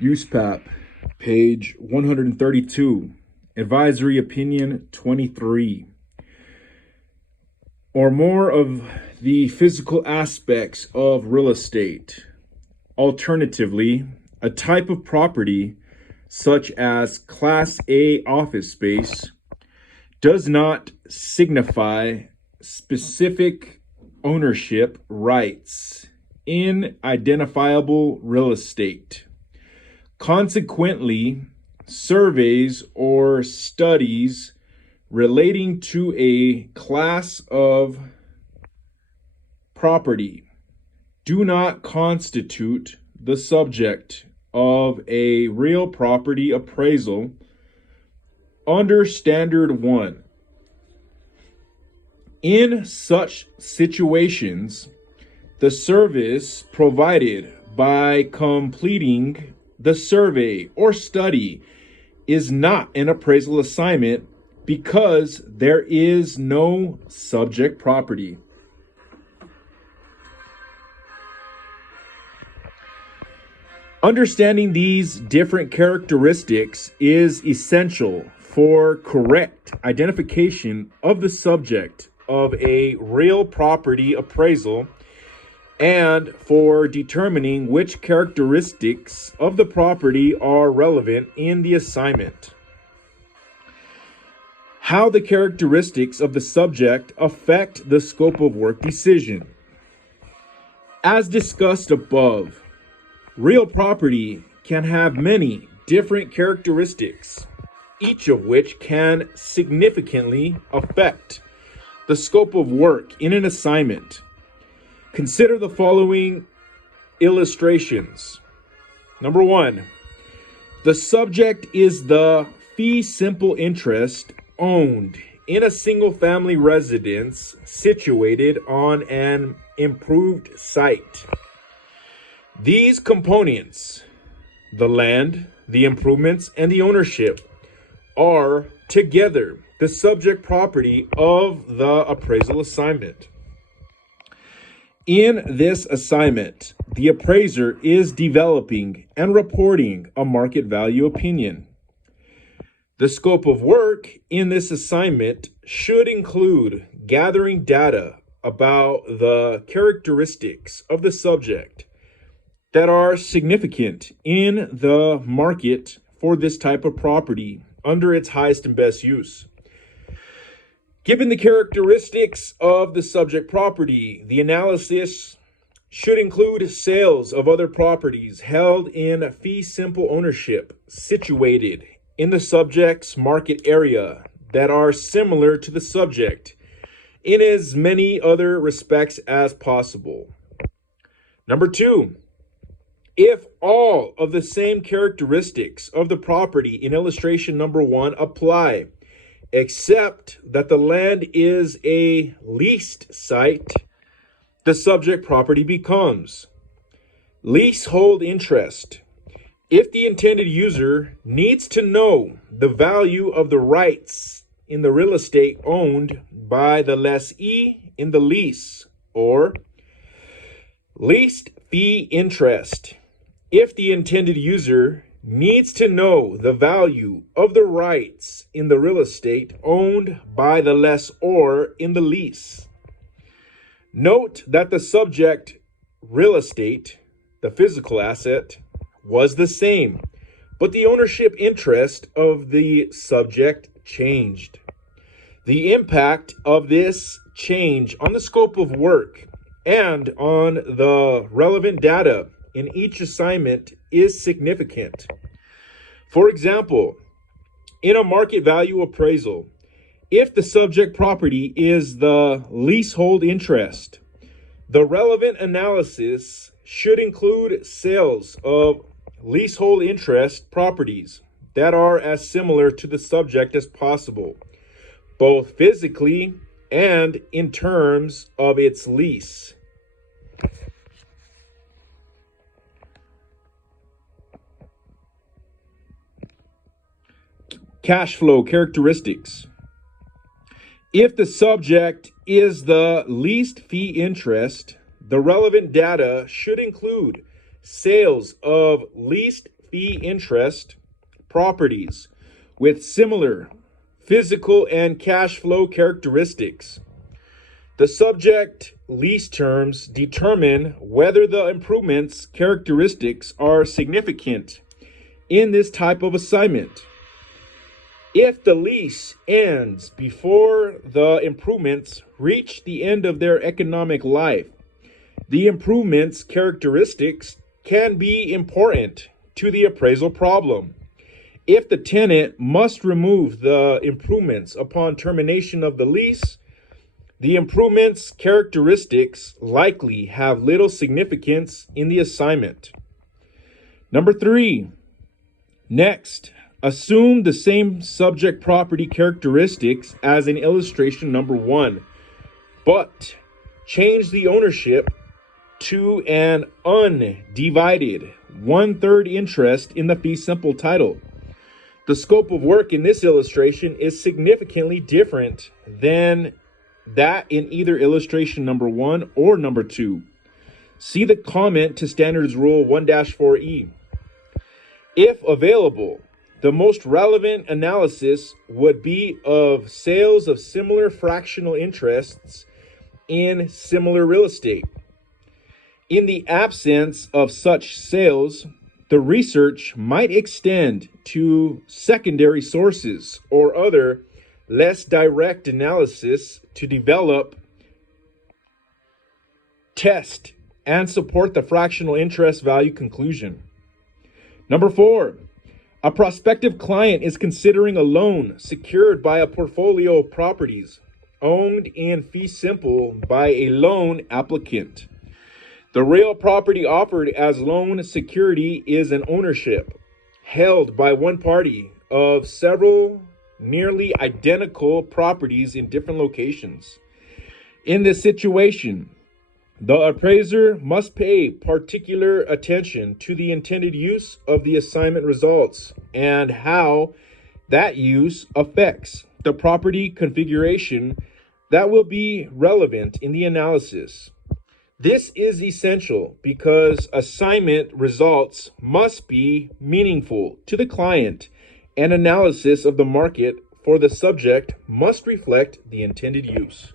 USPAP, page 132, Advisory Opinion 23. Or more of the physical aspects of real estate. Alternatively, a type of property, such as Class A office space, does not signify specific ownership rights in identifiable real estate. Consequently, surveys or studies relating to a class of property do not constitute the subject of a real property appraisal under Standard 1. In such situations, the service provided by completing the survey or study is not an appraisal assignment because there is no subject property. Understanding these different characteristics is essential for correct identification of the subject of a real property appraisal and for determining which characteristics of the property are relevant in the assignment. How the characteristics of the subject affect the scope of work decision. As discussed above, real property can have many different characteristics, each of which can significantly affect the scope of work in an assignment. Consider the following illustrations. Number 1, the subject is the fee simple interest owned in a single family residence situated on an improved site. These components, the land, the improvements, and the ownership, are together the subject property of the appraisal assignment. In this assignment, the appraiser is developing and reporting a market value opinion. The scope of work in this assignment should include gathering data about the characteristics of the subject that are significant in the market for this type of property under its highest and best use. Given the characteristics of the subject property, the analysis should include sales of other properties held in fee simple ownership situated in the subject's market area that are similar to the subject in as many other respects as possible. Number 2, if all of the same characteristics of the property in illustration number 1 apply, except that the land is a leased site, the subject property becomes leasehold interest. If the intended user needs to know the value of the rights in the real estate owned by the lessee in the lease, or leased fee interest. If the intended user needs to know the value of the rights in the real estate owned by the lessor in the lease. Note that the subject real estate, the physical asset, was the same, but the ownership interest of the subject changed. The impact of this change on the scope of work and on the relevant data in each assignment is significant. For example, in a market value appraisal, if the subject property is the leasehold interest, the relevant analysis should include sales of leasehold interest properties that are as similar to the subject as possible, both physically and in terms of its lease. Cash flow characteristics. If the subject is the leased fee interest, the relevant data should include sales of leased fee interest properties with similar physical and cash flow characteristics. The subject lease terms determine whether the improvements characteristics are significant in this type of assignment. If the lease ends before the improvements reach the end of their economic life, the improvements characteristics can be important to the appraisal problem. If the tenant must remove the improvements upon termination of the lease, the improvements characteristics likely have little significance in the assignment. Number 3, next, assume the same subject property characteristics as in illustration number 1, but change the ownership to an undivided 1/3 interest in the fee simple title. The scope of work in this illustration is significantly different than that in either illustration number 1 or number 2. See the comment to Standards Rule 1-4E. If available, the most relevant analysis would be of sales of similar fractional interests in similar real estate. In the absence of such sales, the research might extend to secondary sources or other less direct analysis to develop, test, and support the fractional interest value conclusion. Number 4, a prospective client is considering a loan secured by a portfolio of properties owned in fee simple by a loan applicant. The real property offered as loan security is an ownership held by one party of several nearly identical properties in different locations. In this situation, the appraiser must pay particular attention to the intended use of the assignment results and how that use affects the property configuration that will be relevant in the analysis. This is essential because assignment results must be meaningful to the client, and analysis of the market for the subject must reflect the intended use.